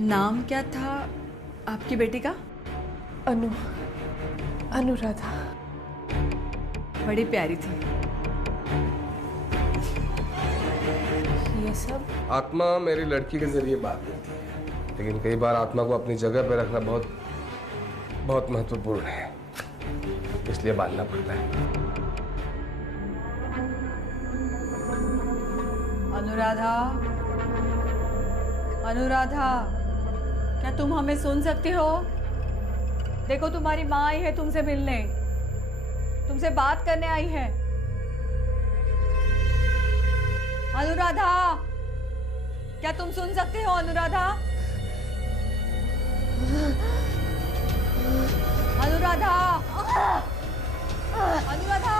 नाम क्या था आपकी बेटी का? अनुराधा। बड़ी प्यारी थी। ये सब आत्मा मेरी लड़की के जरिए बात करती है, लेकिन कई बार आत्मा को अपनी जगह पर रखना बहुत बहुत महत्वपूर्ण है, इसलिए बांधना पड़ता है। अनुराधा, अनुराधा, क्या तुम हमें सुन सकती हो? देखो तुम्हारी माँ आई है तुमसे मिलने, तुमसे बात करने आई है। अनुराधा, क्या तुम सुन सकते हो? अनुराधा, अनुराधा, अनुराधा,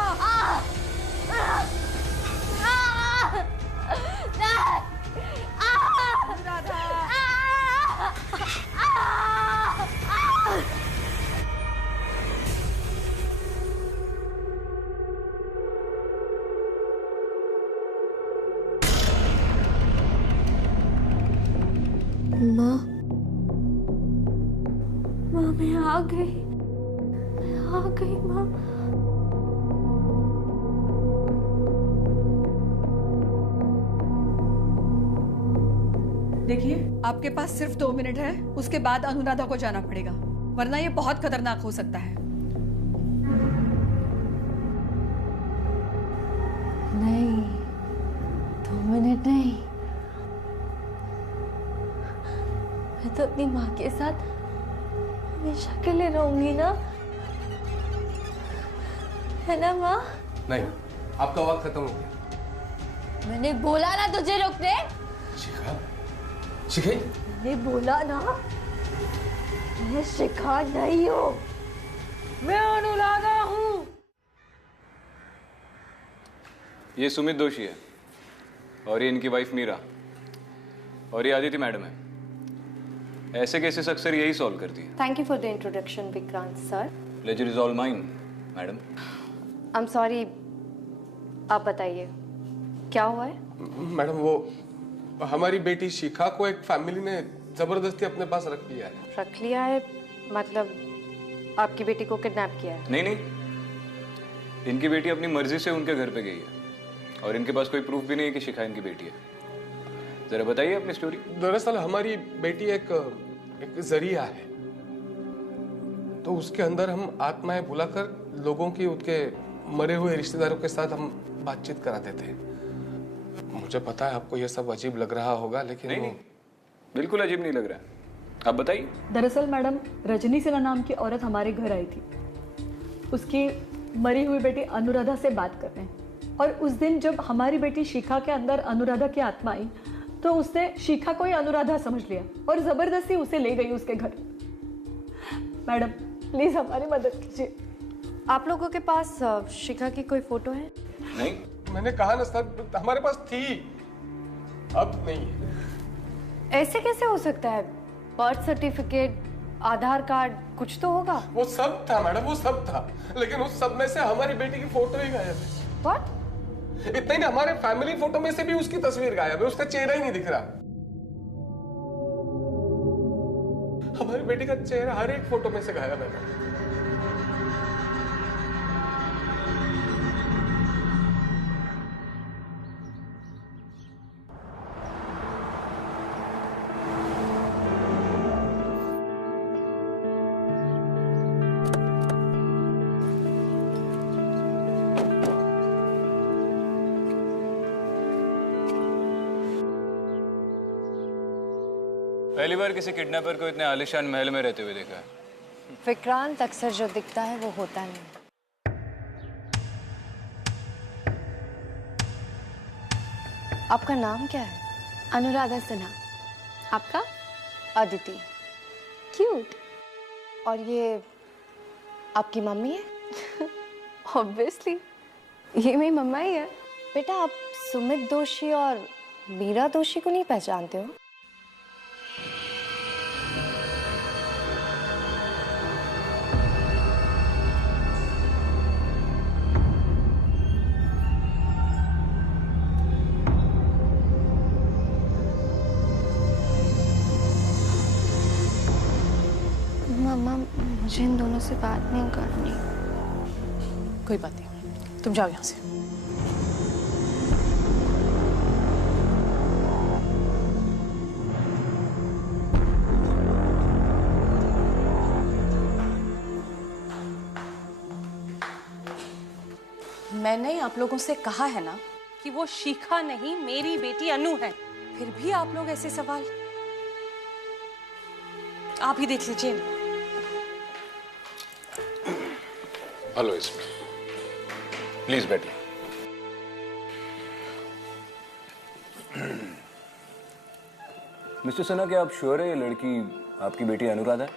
माँ, मैं आ गई, माँ। देखिए, आपके पास सिर्फ 2 मिनट है, उसके बाद अनुराधा को जाना पड़ेगा, वरना ये बहुत खतरनाक हो सकता है। नहीं, 2 मिनट नहीं। मैं तो अपनी माँ के साथ हमेशा के लिए रहूंगी ना, है ना माँ? नहीं, आपका वक्त खत्म हो गया। मैंने बोला ना तुझे रुकने। शिखा, शिखा, मैंने बोला ना, मैं शिखा नहीं हूँ, मैं अनुराधा हूँ। ये सुमित दोषी है और ये इनकी वाइफ मीरा और ये आदिति मैडम है। ऐसे केसेस अक्सर यही सॉल्व करती है। Thank you for the introduction, Vikrant sir. Pleasure is all mine, madam. I'm sorry, आप बताइए क्या हुआ है? मैडम, वो हमारी बेटी शिखा को एक फैमिली ने जबरदस्ती अपने पास रख लिया है। रख लिया है मतलब आपकी बेटी को किडनैप किया है? नहीं नहीं, इनकी बेटी अपनी मर्जी से उनके घर पे गई है और इनके पास कोई प्रूफ भी नहीं है कि शिखा इनकी बेटी है। जरा बताइए अपनी स्टोरी। दरअसल हमारी बेटी एक जरिया है, तो उसके अंदर हम आत्माएं बुलाकर लोगों की उनके मरे हुए रिश्तेदारों के साथ हम बातचीत कराते थे। मुझे पता है आपको यह सब अजीब लग रहा होगा, लेकिन नहीं, बिल्कुल अजीब नहीं लग रहा है। आप बताइए। दरअसल मैडम, रजनी सिन्हा नाम की औरत हमारे घर आई थी, उसकी मरी हुई बेटी अनुराधा से बात करने, और उस दिन जब हमारी बेटी शिखा के अंदर अनुराधा की आत्मा आई तो उसने शिखा को ही अनुराधा समझ लिया और जबरदस्ती उसे ले गई उसके घर। मैडम प्लीज हमारी मदद कीजिए। आप लोगों के पास शिखा की कोई फोटो है? नहीं, मैंने कहा ना सर, हमारे पास थी, अब नहीं है। ऐसे कैसे हो सकता है? बर्थ सर्टिफिकेट, आधार कार्ड, कुछ तो होगा। वो सब था मैडम, वो सब था, लेकिन उस सब में से हमारी बेटी की फोटो ही गायब है। What? इतना ही नहीं, हमारे फैमिली फोटो में से भी उसकी तस्वीर गायब है, उसका चेहरा ही नहीं दिख रहा। हमारी बेटी का चेहरा हर एक फोटो में से गायब है। पहली बार किसी किडनैपर को इतने आलिशान महल में रहते हुए देखा है। विक्रांत, अक्सर जो दिखता है वो होता नहीं। आपका नाम क्या है? अनुराधा सिन्हा। आपका? अदिति। क्यूट। और ये आपकी मम्मी है? ऑब्वियसली, ये मेरी मम्मा ही है। बेटा, आप सुमित दोषी और मीरा दोषी को नहीं पहचानते हो? मम्मा, मुझे इन दोनों से बात नहीं करनी। कोई बात नहीं, तुम जाओ यहाँ से। मैंने आप लोगों से कहा है ना कि वो शिखा नहीं, मेरी बेटी अनु है। फिर भी आप लोग ऐसे सवाल। आप ही देख लीजिए। हेलो इसमें, प्लीज बैठिए। मिस्टर सिन्हा, क्या आप श्योर है ये लड़की आपकी बेटी अनुराधा है?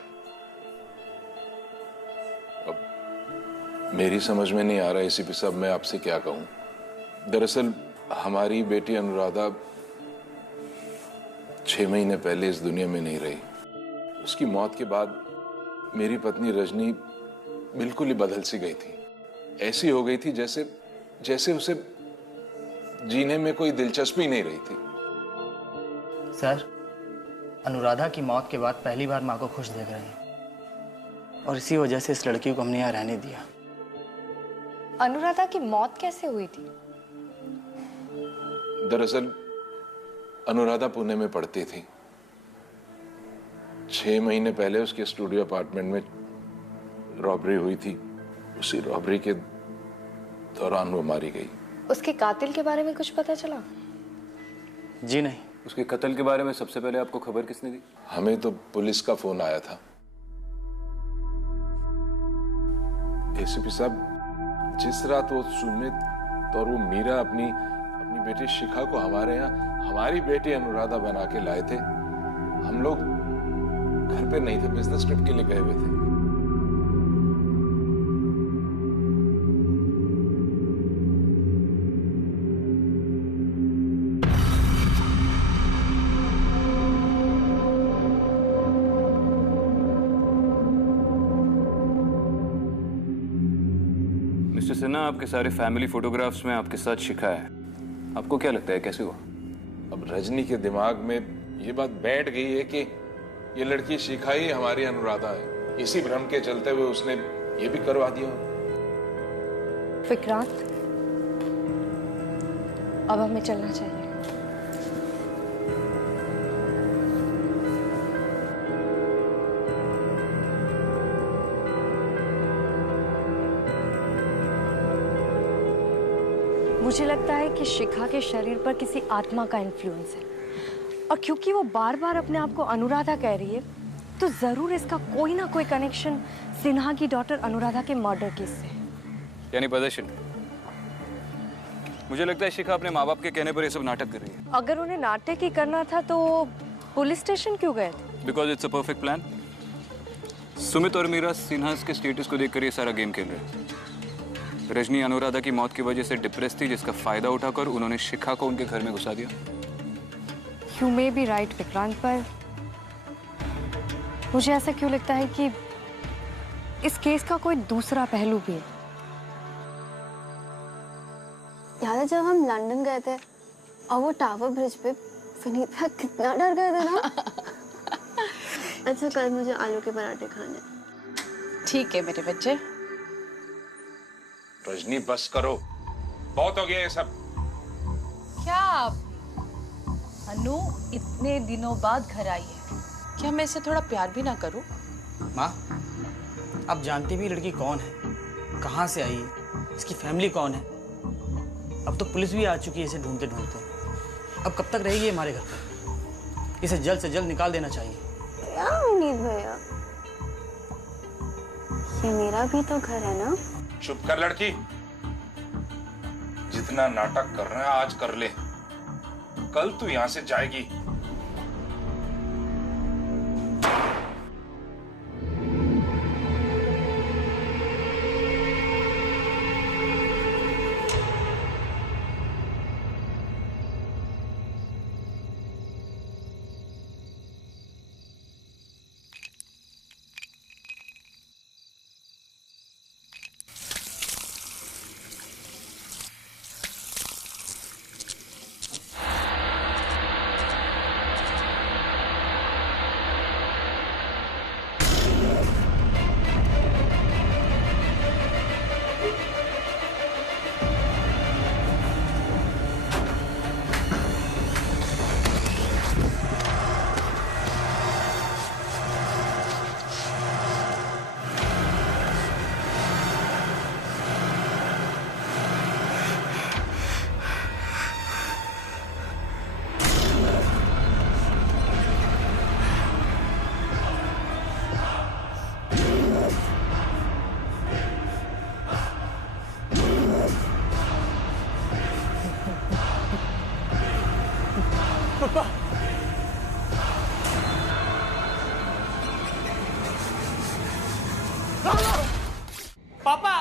मेरी समझ में नहीं आ रहा एसीपी साहब, मैं आपसे क्या कहूं। दरअसल हमारी बेटी अनुराधा 6 महीने पहले इस दुनिया में नहीं रही। उसकी मौत के बाद मेरी पत्नी रजनी बिल्कुल ही बदल सी गई थी। ऐसी हो गई थी जैसे जैसे उसे जीने में कोई दिलचस्पी नहीं रही थी। सर, अनुराधा की मौत के बाद पहली बार माँ को खुश देख रहे हैं और इसी वजह से इस लड़की को हमने यहाँ रहने दिया। अनुराधा की मौत कैसे हुई थी? दरअसल अनुराधा पुणे में पढ़ती थी। 6 महीने पहले उसके स्टूडियो अपार्टमेंट में रॉबरी हुई थी। उसी रॉबरी के दौरान वो मारी गई। उसके कातिल के बारे में कुछ पता चला? जी नहीं। उसके कत्ल के बारे में सबसे पहले आपको खबर किसने दी? हमें तो पुलिस का फोन आया था। एसीपी साहब, जिस रात वो सुमित और वो मीरा अपनी बेटी शिखा को हमारे यहाँ हमारी बेटी अनुराधा बना के लाए थे, हम लोग घर पे नहीं थे, बिजनेस ट्रिप के लिए गए हुए थे। मिस्टर सिन्हा, आपके सारे फैमिली फोटोग्राफ्स में आपके साथ शिखा है। आपको क्या लगता है कैसे हुआ? अब रजनी के दिमाग में ये बात बैठ गई है कि ये लड़की शिखा ही हमारी अनुराधा है। इसी भ्रम के चलते हुए उसने ये भी करवा दिया। विक्रांत, अब हमें चलना चाहिए। मुझे लगता है कि शिखा के शरीर पर किसी आत्मा का इन्फ्लुएंस है, और क्योंकि वो बार बार अपने आप को अनुराधा कह रही है, तो जरूर इसका कोई ना कोई कनेक्शन सिन्हा की डॉटर अनुराधा के मर्डर केस से है। यानी पोजेशन। मुझे लगता है शिखा अपने माँ बाप के कहने पर ये सब नाटक कर रही है। अगर उन्हें नाटक ही करना था तो पुलिस स्टेशन क्यों गए थे? Because it's a perfect plan. Sumit और मीरा सिन्हा के स्टेटस को देखकर ये सारा गेम खेल रहे हैं। रजनी अनुराधा की मौत की वजह से डिप्रेस थी, जिसका फायदा उठाकर उन्होंने शिखा को उनके घर में घुसा दिया। You may be right Vikrant, पर मुझे ऐसा क्यों लगता है कि इस केस का कोई दूसरा पहलू भी है। याद है जब हम लंदन गए थे और वो टावर ब्रिज पे विनीता कितना डर गए थे ना। अच्छा, कल मुझे आलू के पराठे खाने। ठीक है मेरे बच्चे। रजनी बस करो, बहुत हो गया ये सब। क्या अनु इतने दिनों बाद घर आई है, क्या मैं इसे थोड़ा प्यार भी ना करूं? माँ, आप जानती भी लड़की कौन है, कहाँ से आई है, इसकी फैमिली कौन है। अब तो पुलिस भी आ चुकी है इसे ढूंढते ढूंढते। अब कब तक रहेगी हमारे घर पर? इसे जल्द से जल्द निकाल देना चाहिए। क्या विनीत भैया, ये मेरा भी तो घर है ना। चुप कर लड़की, जितना नाटक कर रहा है आज कर ले, कल तू यहां से जाएगी। पापा। पापा,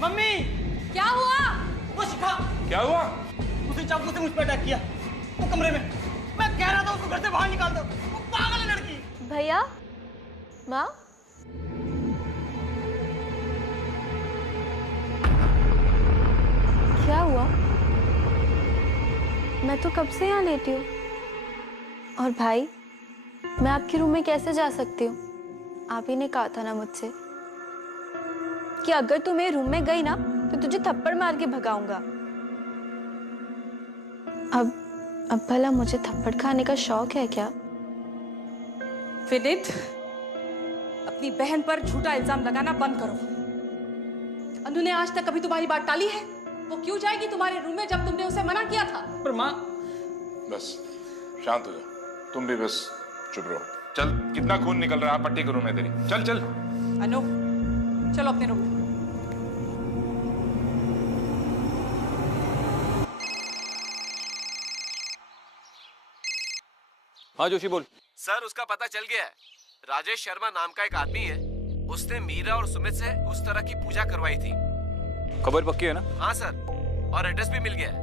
मम्मी, क्या हुआ? वो शिखा, क्या हुआ? उसे चाकू से मुझ पर अटैक किया वो कमरे में। मैं कह रहा था उसको घर से बाहर निकाल दो, वो पागल है लड़की। भैया, माँ, क्या हुआ? मैं तो कब से यहाँ लेटी हूँ। और भाई, मैं आपके रूम में कैसे जा सकती हूँ? आप ही ने कहा था ना मुझसे कि अगर तू मेरे रूम में गई ना तो तुझे थप्पड़ मार के भगाऊंगा। अब भला मुझे थप्पड़ खाने का शौक है क्या? विनीत, अपनी बहन पर झूठा इल्जाम लगाना बंद करो। अनु ने आज तक कभी तुम्हारी बात टाली है? वो क्यों जाएगी तुम्हारे रूम में जब तुमने उसे मना किया था? पर माँ, बस शांत हो जाओ, तुम भी बस चुप रहो। चल, कितना खून निकल रहा है, पट्टी करूं मैं तेरी। चल चल। अनु, चलो अपने रूम में। हाँ जोशी बोल। सर, उसका पता चल गया है। राजेश शर्मा नाम का एक आदमी है, उसने मीरा और सुमित से उस तरह की पूजा करवाई थी। खबर पक्की है ना? हाँ सर, और एड्रेस भी मिल गया है।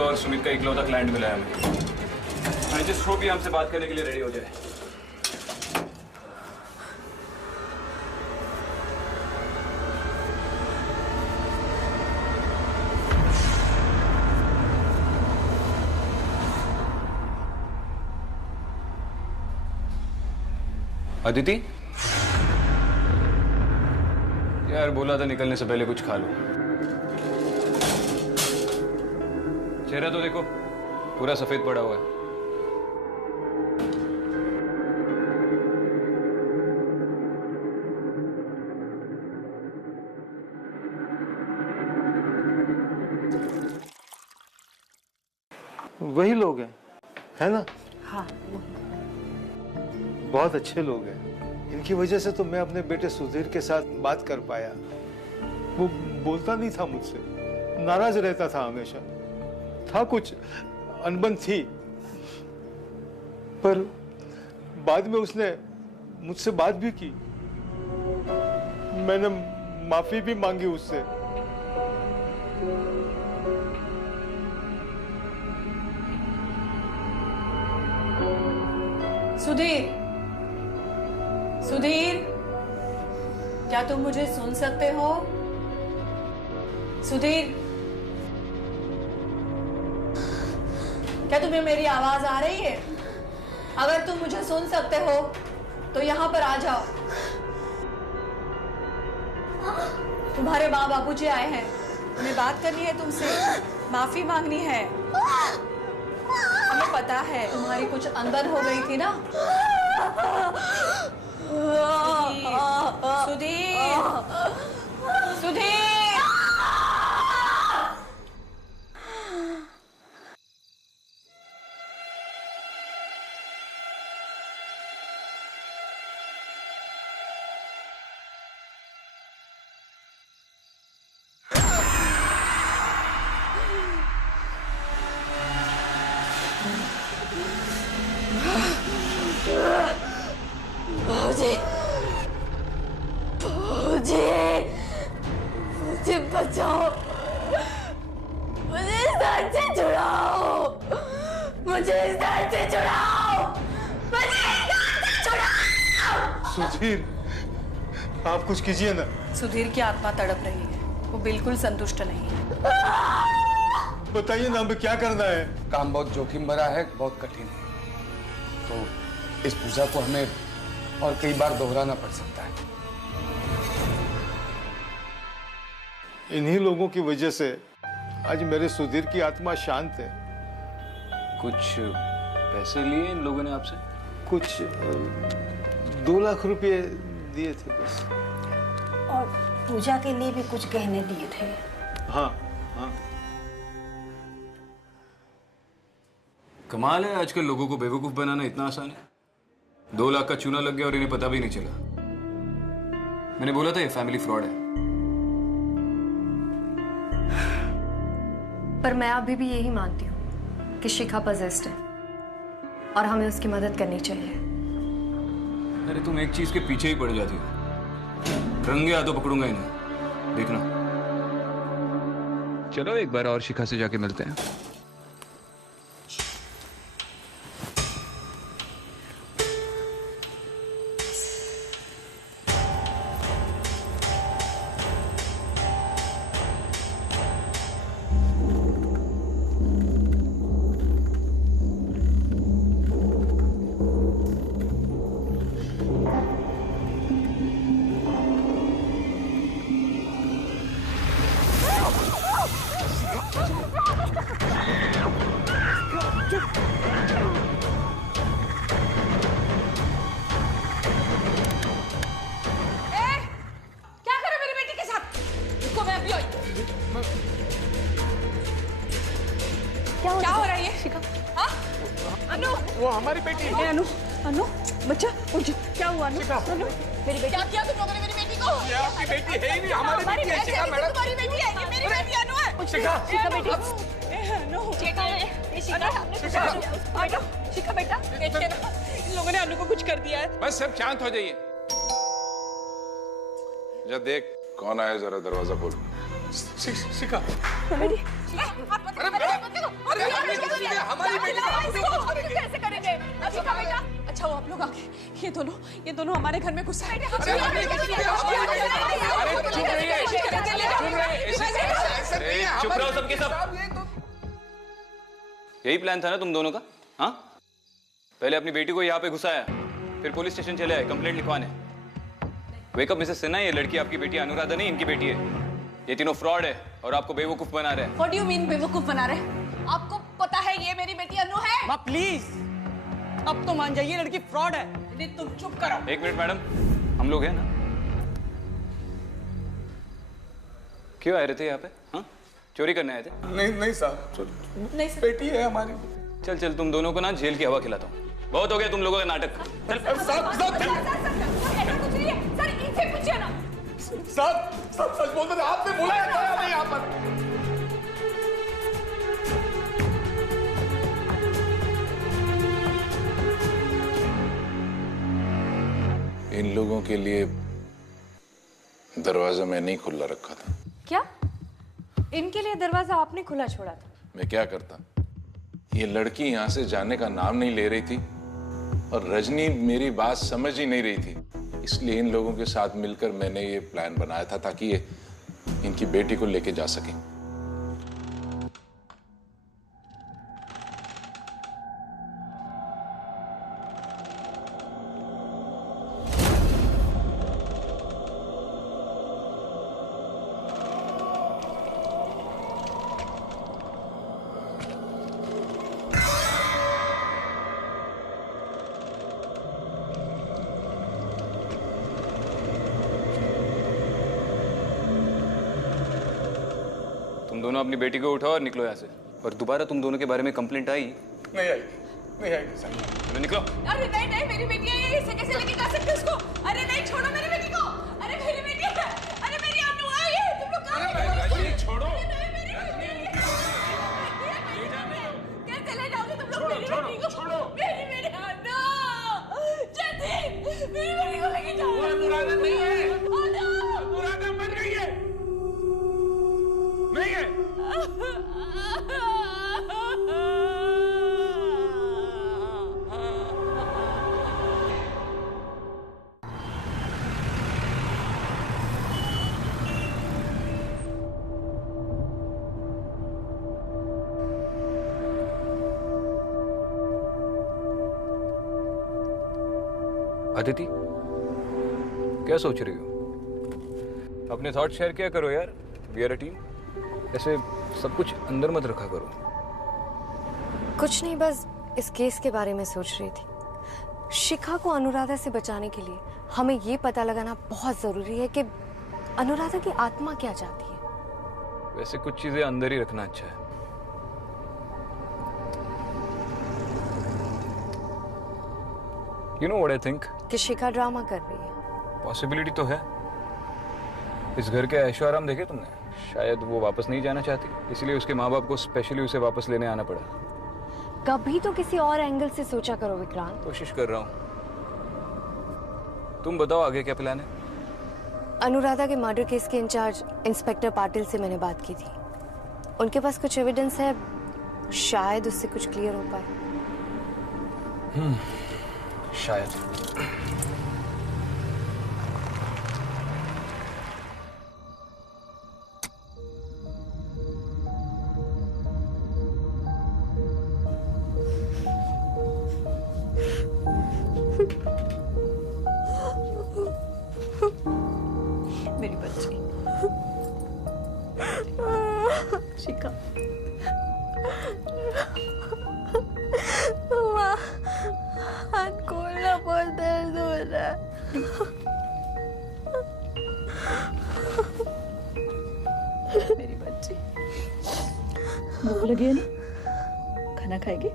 और सुमित का इकलौता क्लाइंट मिला है हमें। आई जस्ट होप ये हमसे बात करने के लिए रेडी हो जाए। अदिति, यार बोला था निकलने से पहले कुछ खा लो। चेहरा तो देखो, पूरा सफेद पड़ा हुआ है। वही लोग हैं, है ना? हाँ, बहुत अच्छे लोग हैं। इनकी वजह से तो मैं अपने बेटे सुधीर के साथ बात कर पाया। वो बोलता नहीं था मुझसे, नाराज रहता था हमेशा। था कुछ अनबन थी, पर बाद में उसने मुझसे बात भी की। मैंने माफी भी मांगी उससे। सुधीर, सुधीर, क्या तुम मुझे सुन सकते हो? सुधीर, क्या तुम्हें मेरी आवाज आ रही है? अगर तुम मुझे सुन सकते हो तो यहाँ पर आ जाओ। तुम्हारे माँ बापूजी आए हैं, उन्हें बात करनी है तुमसे, माफी मांगनी है। हमें पता है तुम्हारी कुछ अनबन हो गई थी ना। सुधीर, सुधीर, बचाओ, मुझे इस दर्द से छुड़ाओ, मुझे इस दर्द से छुड़ाओ, मुझे इस दर्द से छुड़ाओ। सुधीर, आप कुछ कीजिए ना। सुधीर की आत्मा तड़प रही है, वो बिल्कुल संतुष्ट नहीं है। बताइए ना, हमें क्या करना है? काम बहुत जोखिम भरा है, बहुत कठिन है, तो इस पूजा को हमें और कई बार दोहराना पड़ सकता है। इन्हीं लोगों की वजह से आज मेरे सुधीर की आत्मा शांत है। कुछ पैसे लिए इन लोगों ने आपसे? कुछ 2 लाख रुपए दिए थे बस। और पूजा के लिए भी कुछ गहने दिए थे। हाँ हाँ। कमाल है, आजकल लोगों को बेवकूफ बनाना इतना आसान है। 2 लाख का चूना लग गया और इन्हें पता भी नहीं चला। मैंने बोला था ये फैमिली फ्रॉड है। पर मैं अभी भी यही मानती हूँ कि शिखा पजेस्ड है और हमें उसकी मदद करनी चाहिए। अरे तुम एक चीज के पीछे ही पड़ जाती हो। रंगे हाथों पकड़ूंगा इन्हें, देखना। चलो एक बार और शिखा से जाके मिलते हैं। क्या हो रहा है ये? शिखा, हाँ? अनु, वो हमारी बेटी है। अनु, अनु, बच्चा, उठ जा। क्या हुआ अनु? अनु, मेरी बेटी। क्या किया तुम लोगों ने मेरी बेटी को? ये आपकी बेटी है ही नहीं, हमारी बेटी है। शिखा मैडम, तुम्हारी बेटी है, ये मेरी बेटी अनु है। शिखा, शिखा बेटी। अनु, शिखा है। शिखा बेटा, देखिए ना, इन लोगों ने अनु को कुछ कर दिया है। बस सब शांत हो जाइए। जा देख कौन आया, जरा दरवाजा खोल। शिखा, बेटी। हमारी बेटी कैसे करेंगे? शिखा बेटा, अच्छा वो आप लोग आगे, ये दोनों हमारे घर में घुस आए। चुप रहो सबके सब। यही प्लान था ना तुम दोनों का? हाँ, पहले अपनी बेटी को यहाँ पे घुसाया, फिर पुलिस स्टेशन चले आए कंप्लेंट लिखवाने। वेकअप मिसेस सिन्हा, ये लड़की आपकी बेटी अनुराधा नहीं, इनकी बेटी है। ये तीनों फ्रॉड है और आपको बेवकूफ बना रहे हैं। What do you mean बेवकूफ बना रहे हैं? आपको पता है ये मेरी बेटी अनु है? माँ प्लीज, अब तो मान जाइए, लड़की फ्रॉड है। नहीं, तुम चुप करो। 1 मिनट मैडम, हम लोग हैं ना? क्यों आए रहे थे यहाँ पे? हाँ, चोरी करने आए थे? नहीं साहब, नहीं सर, बेटी है हमारी। चल तुम दोनों को ना जेल की हवा खिलाता हूँ। बहुत हो गया तुम लोगों का नाटक। साहब सच बोलते थे, आपने बुलाया था नहीं यहाँ पर। इन लोगों के लिए दरवाजा मैंने ही खुला रखा था। क्या? इनके लिए दरवाजा आपने खुला छोड़ा था? मैं क्या करता, ये लड़की यहाँ से जाने का नाम नहीं ले रही थी और रजनी मेरी बात समझ ही नहीं रही थी। इसलिए इन लोगों के साथ मिलकर मैंने ये प्लान बनाया था ताकि ये इनकी बेटी को लेके जा सके। तुम दोनों अपनी बेटी को उठाओ और निकलो यहाँ से। और दोबारा तुम दोनों के बारे में कंप्लेंट आई? नहीं आई सर। चलो निकलो। अरे नहीं, मेरी बेटी है ये, इसे कैसे लेके जा सकते उसको? अरे नहीं, छोड़ो मेरी बेटी को। अरे मेरी बेटी है, अरे मेरी अनु आई है, तुम लोग कहाँ हैं? छोड़ो। कैसे ले जाओगे तुम लोग मेरी बेटी को? छोड़ो। मेरी अनु, जतिन, मेरी बेटी को लेके जाओ। वो अनुराधा नहीं है, अनु, अनुराधा मर गई है। अदिति, क्या सोच रही हो? अपने थॉट शेयर किया करो यार, वी आर अ टीम। ऐसे सब कुछ अंदर मत रखा करो। कुछ नहीं, बस इस केस के बारे में सोच रही थी। शिखा को अनुराधा से बचाने के लिए हमें ये पता लगाना बहुत जरूरी है कि अनुराधा की आत्मा क्या चाहती है। वैसे कुछ चीजें अंदर ही रखना अच्छा है। You know what I think? कि शिखा ड्रामा कर रही है। पॉसिबिलिटी तो है। इस घर के ऐशो आराम देखे तुमने? शायद वो वापस नहीं जाना चाहती, इसलिए उसके माँ बाप को स्पेशली उसे वापस लेने आना पड़ा। कभी तो किसी और एंगल से सोचा करो विक्रांत। कोशिश कर रहा हूँ। तुम बताओ आगे क्या प्लान है? अनुराधा के मर्डर केस के इंचार्ज इंस्पेक्टर पाटिल से मैंने बात की थी। उनके पास कुछ एविडेंस है, शायद उससे कुछ क्लियर हो पाए। शायद। मेरी बच्ची शिखा, हाथ खोलना, बहुत दर्द हो रहा है। मेरी बच्ची, भूख लगी है ना? खाना खाएगी?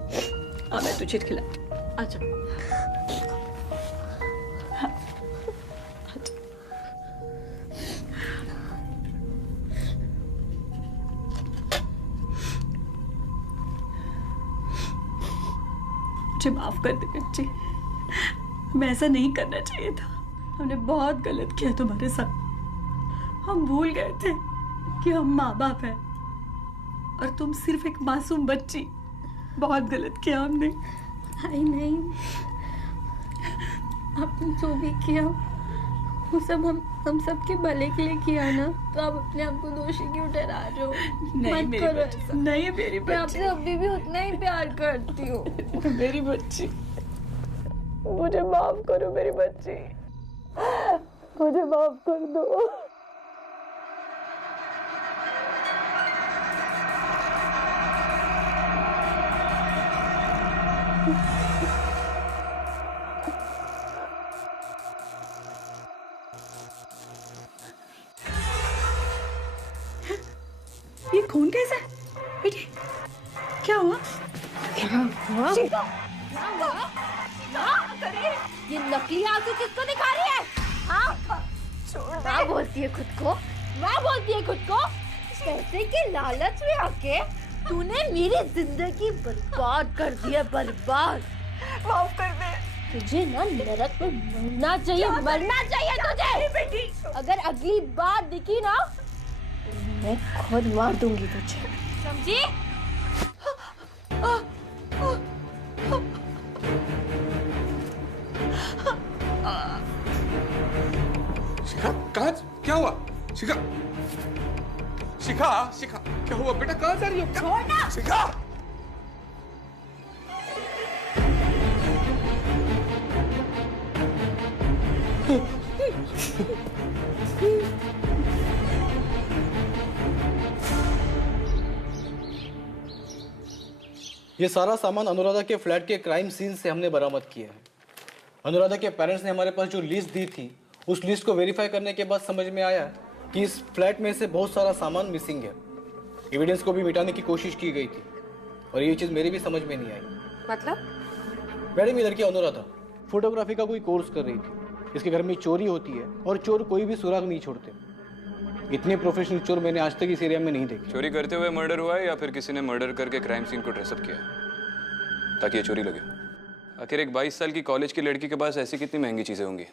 मैं तुझे खिलाती। आजा। हाँ, आजा। मुझे माफ कर दे बच्ची, मैं ऐसा नहीं करना चाहिए था। हमने बहुत गलत किया तुम्हारे साथ। हम भूल गए थे कि हम माँ बाप हैं और तुम सिर्फ एक मासूम बच्ची। बहुत गलत किया हमने। आई नहीं, आपने जो भी किया वो सब हम सबके भले के लिए किया ना, तो आप अपने आप को दोषी क्यों ठहरा रहे हो? नहीं मेरी बच्ची, नहीं मेरी बच्ची, मैं आपसे अभी भी उतना ही प्यार करती हूँ। मेरी बच्ची, मुझे माफ करो मेरी बच्ची, मुझे माफ कर दो। ये खून कैसा है बेटी? क्या हुआ? शिखा, ये नकली आंसू किसको दिखा रही है? हाँ, माँ बोलती है खुद को, माँ बोलती है खुद को। पैसे के लालच में आके तूने मेरी जिंदगी बर्बाद कर दी है, बर्बाद। माफ कर दे। तुझे ना नरक में मरना चाहिए, मरना चाहिए तुझे। बेटी, अगर अगली बार दिखी ना, मैं खुद मार दूंगी तुझे, समझी? शिखा, कहाँ? क्या हुआ? शिखा, शिखा, शिखा, क्या हुआ बेटा? कहाँ जा रही हो? छोड़ना। शिखा, ये सारा सामान अनुराधा के फ्लैट के क्राइम सीन से हमने बरामद किया है। अनुराधा के पेरेंट्स ने हमारे पास जो लिस्ट दी थी, उस लिस्ट को वेरीफाई करने के बाद समझ में आया कि इस फ्लैट में से बहुत सारा सामान मिसिंग है। एविडेंस को भी मिटाने की कोशिश की गई थी और ये चीज़ मेरी भी समझ में नहीं आई। मतलब? मैडम, ये लड़की अनुराधा फोटोग्राफी का कोई कोर्स कर रही थी। इसके घर में चोरी होती है और चोर कोई भी सुराग नहीं छोड़ते। इतने प्रोफेशनल चोर मैंने आज तक इस एरिया में नहीं देखे। चोरी करते हुए मर्डर हुआ है या फिर किसी ने मर्डर करके क्राइम सीन को ड्रेसअप किया ताकि ये चोरी लगे? आखिर एक 22 साल की कॉलेज की लड़की के पास ऐसी कितनी महंगी चीजें होंगी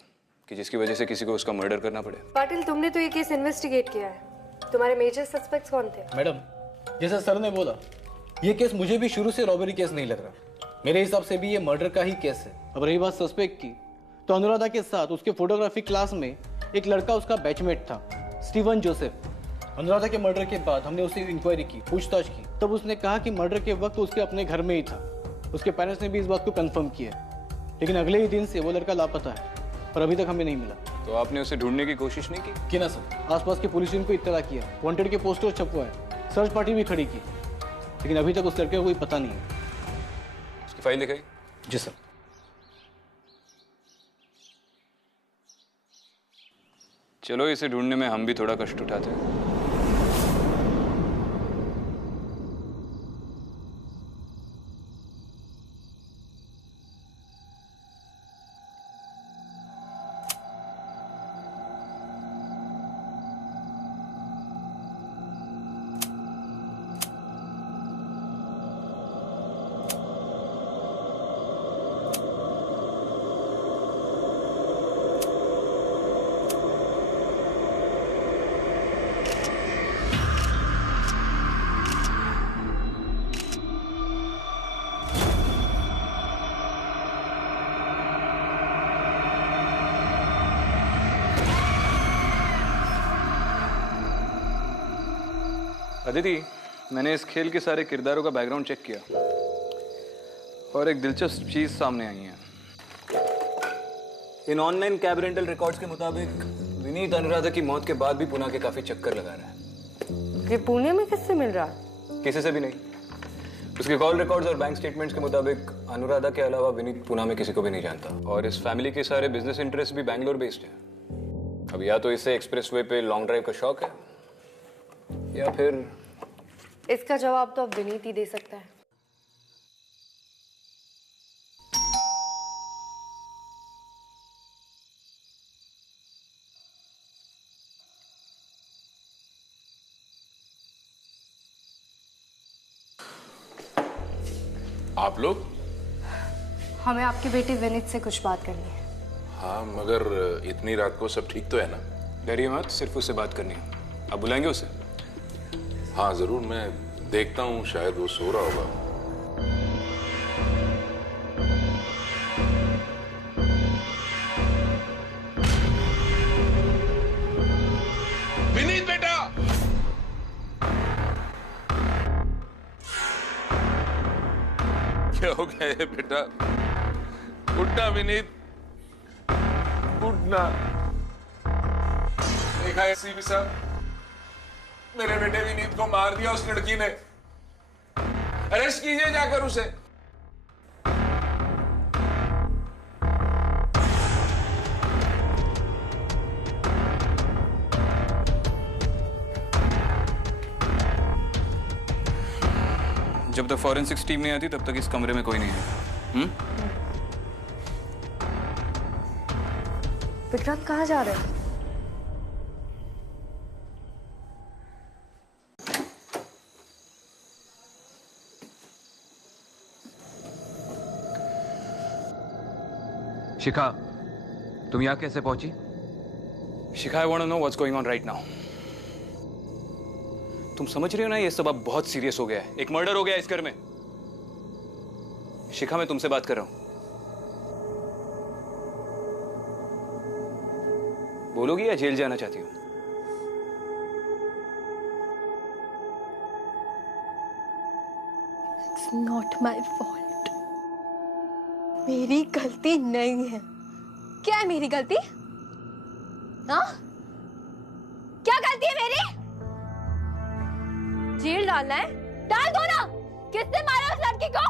कि जिसकी वजह से किसी को उसका मर्डर करना पड़े? पाटिल, तुमने तो ये केस इन्वेस्टिगेट किया है, तुम्हारे मेजर सस्पेक्ट्स कौन थे? मैडम, जैसा सर ने बोला, ये केस मुझे भी शुरू से रॉबरी केस नहीं लग रहा। मेरे हिसाब से भी ये मर्डर का ही केस है। अब रही बात सस्पेक्ट की, तो अनुराधा के साथ उसके फोटोग्राफी क्लास में एक लड़का उसका बैचमेट था, स्टीवन जोसेफ। अनुराधा के मर्डर के बाद हमने उससे इंक्वायरी की, पूछताछ की, तब उसने कहा कि मर्डर के वक्त उसके अपने घर में ही था। उसके पेरेंट्स ने भी इस बात को कंफर्म किया, लेकिन अगले ही दिन से वो लड़का लापता है। पर अभी तक हमें नहीं मिला। तो आपने उसे ढूंढने की कोशिश नहीं की? कि ना सर, आसपास की पुलिस ने को इत्तला किया, वांटेड के पोस्टर छपवाए, सर्च पार्टी भी खड़ी की, लेकिन अभी तक उस लड़के का कोई पता नहीं है। उसकी फाइल दिखाई? जी सर। चलो, इसे ढूंढने में हम भी थोड़ा कष्ट उठाते हैं। अदिति, मैंने इस खेल के सारे किरदारों का बैकग्राउंड चेक किया और एक दिलचस्प चीज सामने आई है। इन ऑनलाइन कैब रेंटल रिकॉर्ड्स के मुताबिक विनीत अनुराधा की मौत के बाद भी पुणे के काफी चक्कर लगा रहा है। ये पुणे में किससे मिल रहा है? किसी से भी नहीं। उसके कॉल रिकॉर्ड्स और बैंक स्टेटमेंट्स के मुताबिक अनुराधा के अलावा विनीत पुणे में किसी को भी नहीं जानता और इस फैमिली के सारे बिजनेस इंटरेस्ट भी बैंगलोर बेस्ड है। अब या तो इसे एक्सप्रेसवे पे लॉन्ग ड्राइव का शौक है या फिर इसका जवाब तो अब विनीत ही दे सकता है। आप लोग? हमें आपके बेटे विनीत से कुछ बात करनी है। हाँ, मगर इतनी रात को सब ठीक तो है ना? डरिए मत, सिर्फ उससे बात करनी है। आप बुलाएंगे उसे? हाँ जरूर, मैं देखता हूँ, शायद वो सो रहा होगा। विनीत बेटा! क्या हो गया है बेटा? उठना विनीत, उठना। देखा है सीपी साहब, मेरे बेटे विनीत को मार दिया उस लड़की ने। अरेस्ट कीजिए जाकर उसे। जब तक फॉरेंसिक्स टीम नहीं आती तब तक इस कमरे में कोई नहीं है। विक्रांत कहाँ जा रहे हैं? शिखा, तुम यहाँ कैसे पहुंची? Shikha, I want to know what's going on right now. तुम समझ रहे हो ना, ये सब अब बहुत सीरियस हो गया है। एक मर्डर हो गया इस घर में। शिखा, मैं तुमसे बात कर रहा हूं। बोलोगी या जेल जाना चाहती हो? It's not my fault. मेरी गलती नहीं है। क्या है मेरी गलती? हाँ? क्या गलती है मेरी? जेल डालना है? डाल दो ना। किसने मारा उस लड़की को?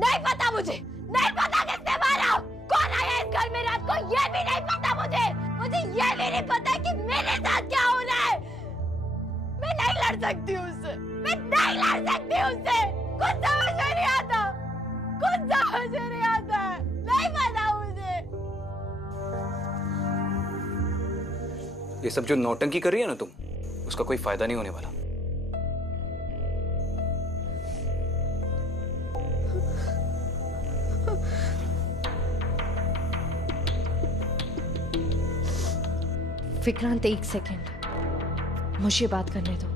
नहीं पता मुझे। नहीं पता किसने मारा। कौन आया इस घर में रात को? ये भी नहीं पता मुझे। मुझे ये भी नहीं पता कि मेरे साथ क्या होना है। मैं नहीं लड़ सकती उससे। मैं नहीं लड़ सकती उससे। कुछ समझ में नहीं आता। कुछ समझ में नहीं आता। नहीं पता मुझे। ये सब जो नौटंकी कर रही है ना तुम, उसका कोई फायदा नहीं होने वाला। विक्रांत, एक सेकंड, मुझे बात करने दो।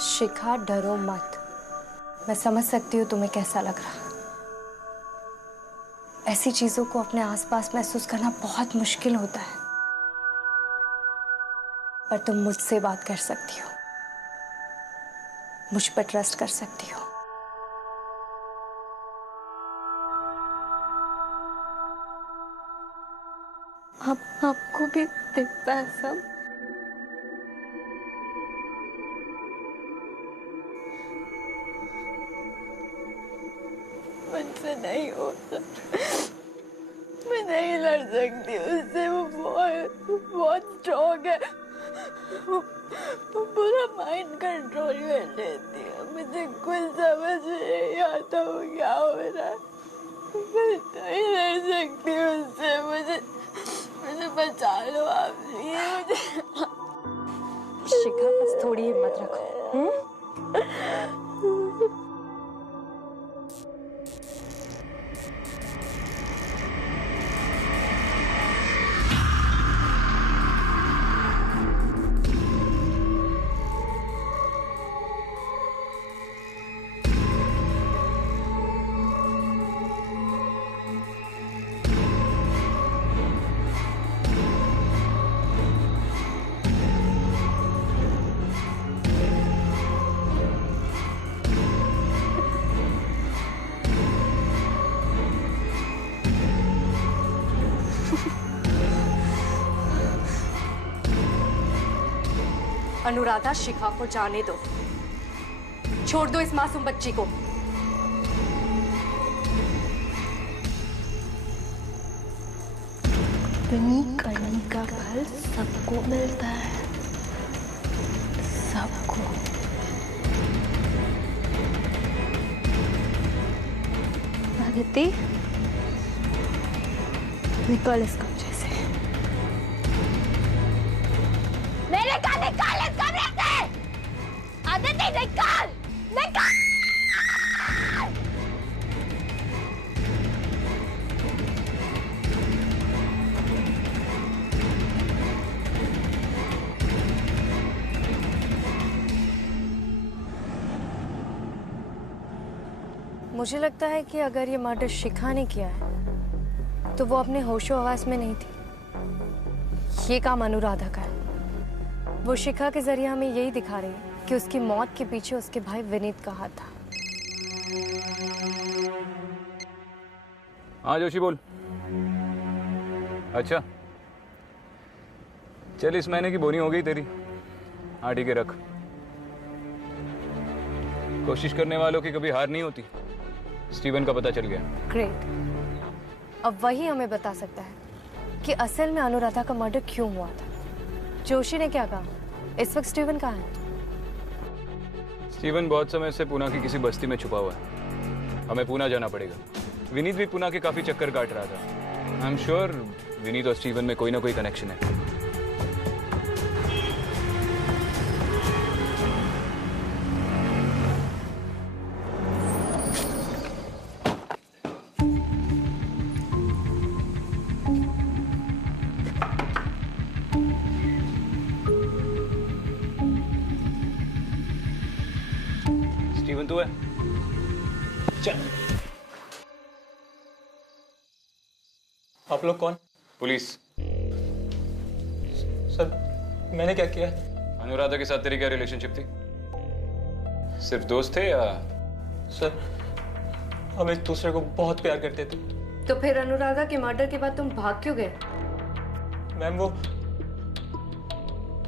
शिखा, डरो मत। मैं समझ सकती हूँ तुम्हें कैसा लग रहा। ऐसी चीजों को अपने आसपास महसूस करना बहुत मुश्किल होता है, पर तुम मुझसे बात कर सकती हो, मुझ पर ट्रस्ट कर सकती हो। आपको भी दिखता है सब? मुझसे नहीं होता, मैं नहीं लड़ सकती उससे। वो बहुत स्ट्रॉन्ग है, वो पूरा माइंड कंट्रोल कर लेती है। मुझे कुछ समझ नहीं आता वो क्या हो रहा है। मैं नहीं लड़ सकती उससे। मुझे बचा लो आप, मुझे। शिखा, बस थोड़ी हिम्मत रखो। अनुराधा, शिखा को जाने दो, छोड़ दो इस मासूम बच्ची को। अपनी करनी का फल सबको मिलता है, सबको। आदिति, निकल इस कमरे से। मेरे का निकाल इस कमरे से! आदिति, निकाल! निकाल! मुझे लगता है कि अगर ये मर्डर शिखा ने किया है तो वो अपने होशो हवास में नहीं थी। ये काम अनुराधा का है। वो शिखा के जरिए हमें यही दिखा रही है कि उसकी मौत के पीछे उसके भाई विनीत का हाथ था। हाँ जोशी बोल। अच्छा चल, इस महीने की बोनी हो गई तेरी। हाँ ठीक है, रख। कोशिश करने वालों की कभी हार नहीं होती। स्टीवन का पता चल गया। ग्रेट। अब वही हमें बता सकता है कि असल में अनुराधा का मर्डर क्यों हुआ था। जोशी ने क्या कहा? इस वक्त स्टीवन कहाँ है? स्टीवन बहुत समय से पुणे की किसी बस्ती में छुपा हुआ है। हमें पुणे जाना पड़ेगा। विनीत भी पुणे के काफी चक्कर काट रहा था। आई एम श्योर विनीत और स्टीवन में कोई ना कोई कनेक्शन है। स्टीवन तू है? चल। आप लोग कौन? पुलिस। सर मैंने क्या किया? अनुराधा के साथ तेरी क्या रिलेशनशिप थी? सिर्फ दोस्त थे या? सर हम एक दूसरे को बहुत प्यार करते थे। तो फिर अनुराधा के मर्डर के बाद तुम भाग क्यों गए? मैम वो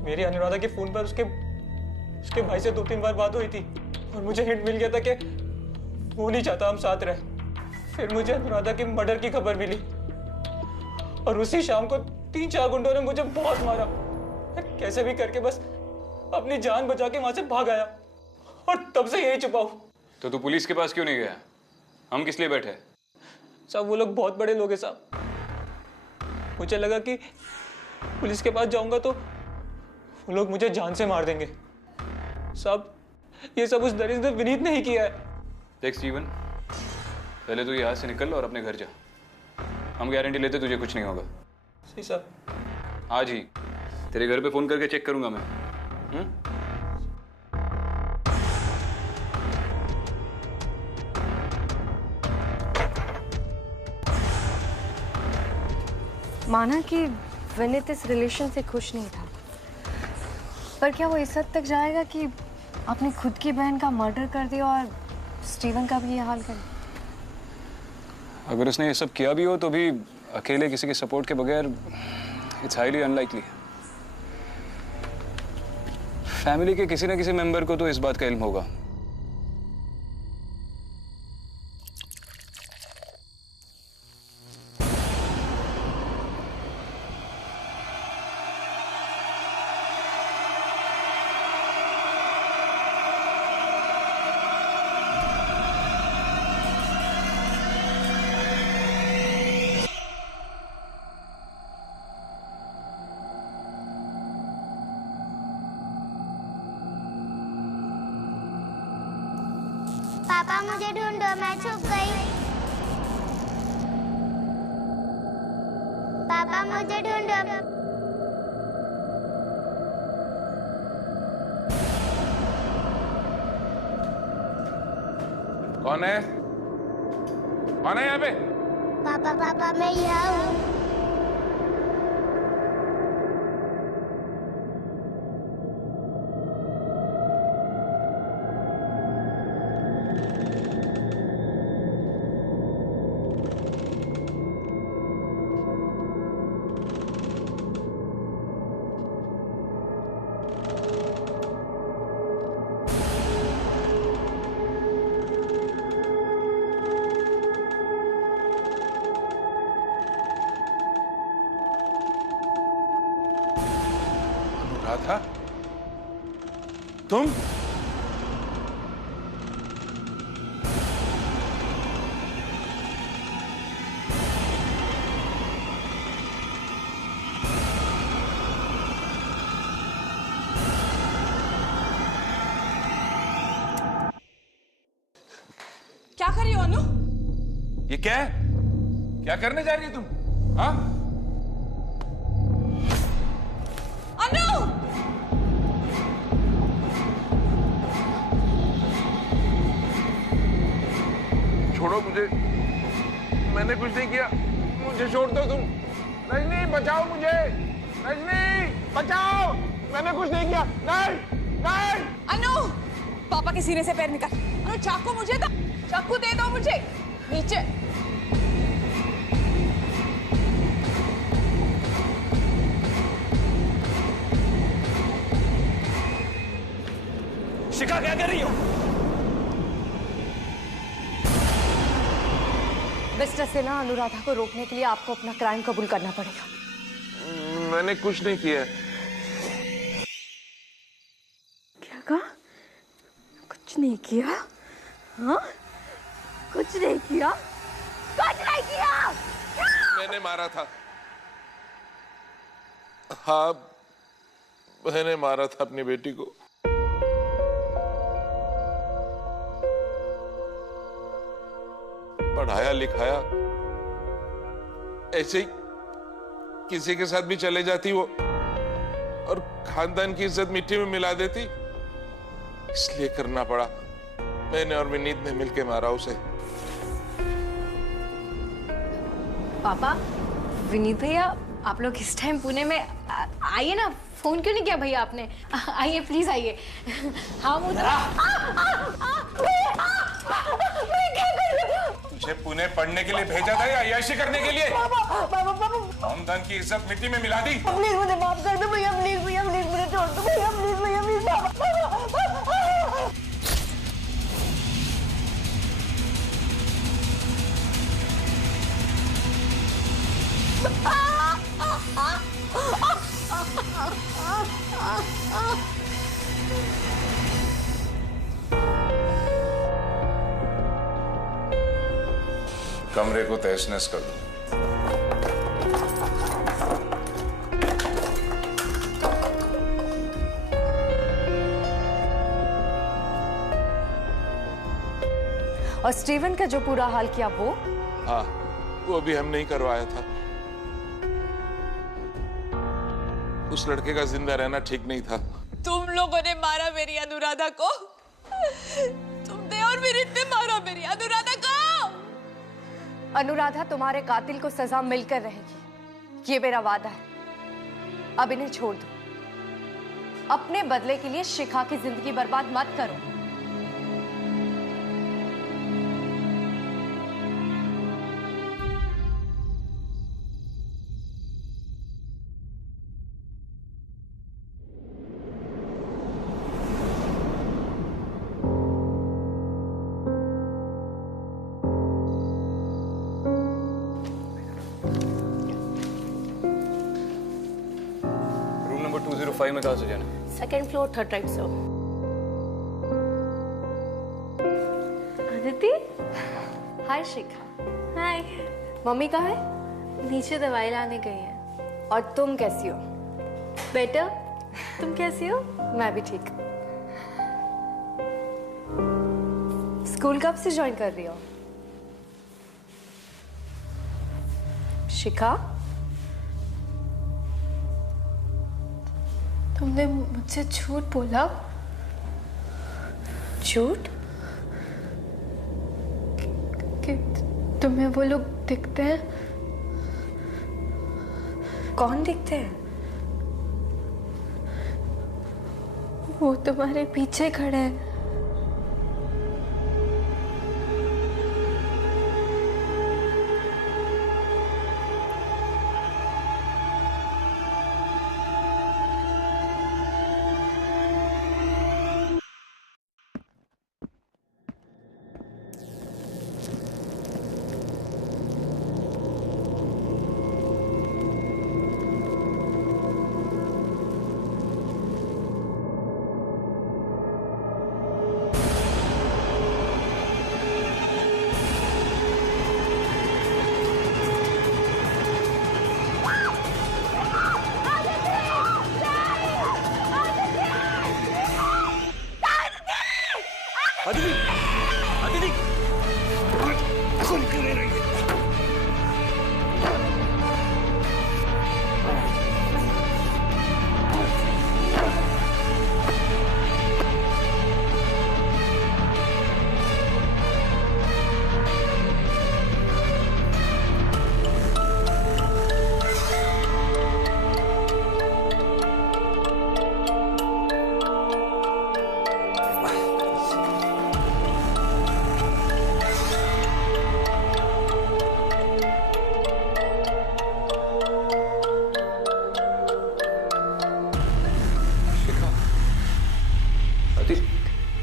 मेरी अनुराधा के फोन पर उसके भाई से 2-3 बार बात हुई थी और मुझे हिंट मिल गया था कि वो नहीं चाहता हम साथ रहे। फिर मुझे अनुराधा के मर्डर की खबर मिली और उसी शाम को 3-4 गुंडों ने मुझे बहुत मारा। कैसे भी करके बस अपनी जान बचा के वहां से भाग आया और तब से यही छुपा हूं। तो तू पुलिस के पास क्यों नहीं गया? हम किस लिए बैठे? साहब वो लोग बहुत बड़े लोग हैं साहब। मुझे लगा कि पुलिस के पास जाऊंगा तो वो लोग मुझे जान से मार देंगे। साहब ये सब उस दरिंदे विनीत ने ही किया है। देख स्टीवन, पहले तू यहाँ से निकल और अपने घर जा। हम गारंटी लेते तुझे कुछ नहीं होगा। सही साहब। आज ही तेरे घर पे फोन करके चेक करूंगा मैं। माना कि विनीत इस रिलेशन से खुश नहीं था, पर क्या वो इस हद तक जाएगा कि अपनी खुद की बहन का मर्डर कर दिया और स्टीवन का भी ये हाल करे? अगर उसने ये सब किया भी हो तो भी अकेले किसी के सपोर्ट के बगैर इट्स हाईली अनलाइकली। फैमिली के किसी न किसी मेंबर को तो इस बात का इल्म होगा। पापा मुझे ढूंढो, मैं छुप गई। पापा मुझे ढूंढो। कौन है? कौन है यहाँ पे? पापा पापा मैं यहाँ हूँ। था तुम? क्या कर रही हो अनु? ये क्या है? क्या करने जा रही है तुम? हाँ? अनु! छोड़ो मुझे, मैंने कुछ नहीं किया, मुझे छोड़ दो तुम। रजनी बचाओ मुझे, रजनी बचाओ, मैंने कुछ नहीं किया। नहीं नहीं। अनु, पापा के सीने से पैर निकाल। अनु चाकू मुझे दो, चाकू दे दो मुझे। नीचे। शिखा क्या कर रही हो? मिस्टर सिन्हा, अनुराधा को रोकने के लिए आपको अपना क्राइम कबूल करना पड़ेगा। मैंने कुछ नहीं किया। क्या कहा? कुछ नहीं किया? हाँ? कुछ नहीं किया? कुछ नहीं किया? मैंने मारा था। हाँ, मैंने मारा था अपनी बेटी को। पढ़ाया लिखाया, ऐसे ही किसी के साथ भी चले जाती वो और खानदान की इज्जत मिट्टी में मिला देती, इसलिए करना पड़ा। मैंने और विनीत ने मिलके मारा उसे। पापा, विनीत भैया, आप लोग इस टाइम पुणे में आइए ना। फोन क्यों नहीं किया भैया आपने? आइए प्लीज आइए। हाँ तुझे पुणे पढ़ने के लिए भेजा था या अय्याशी करने के लिए? खानदान की इज्जत मिट्टी में मिला दी। प्लीज मुझे माफ कर दो भैया, प्लीज भैया, प्लीज मुझे छोड़ दो भैया, प्लीज भैया, प्लीज कमरे को तहस-नहस कर दो। और स्टीवन का जो पूरा हाल किया वो? हाँ, वो भी हम नहीं करवाया था। उस लड़के का जिंदा रहना ठीक नहीं था। तुम लोगों ने मारा मेरी अनुराधा को। तुमने और विनीत ने मारा मेरी अनुराधा को। अनुराधा, तुम्हारे कातिल को सजा मिलकर रहेगी, ये मेरा वादा है, अब इन्हें छोड़ दो। अपने बदले के लिए शिखा की जिंदगी बर्बाद मत करो। रूम नंबर 205 में कहाँ से जाना है? Second floor, third right sir. Aditi, hi Shikha. Hi. Mummy कहाँ है? नीचे दवाई लाने गई है। और तुम कैसी हो? बेटर, तुम कैसी हो? मैं भी ठीक। स्कूल कब से ज्वाइन कर रही हो? शिखा, तुमने मुझसे झूठ बोला। झूठ? कि तुम्हें वो लोग दिखते हैं। कौन दिखते हैं? वो तुम्हारे पीछे खड़े हैं। अदिति, अदिति, खुल क्यों नहीं रही है?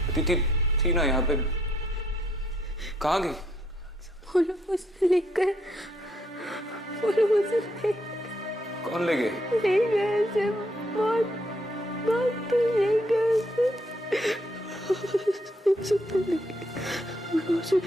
अदिति थी ना यहाँ पे, कहाँ गई? वो लोग मुझसे लेकर, वो लोग मुझसे ले कौन ले गए? ले गए ऐसे, बहुत बहुत ले गए ऐसे।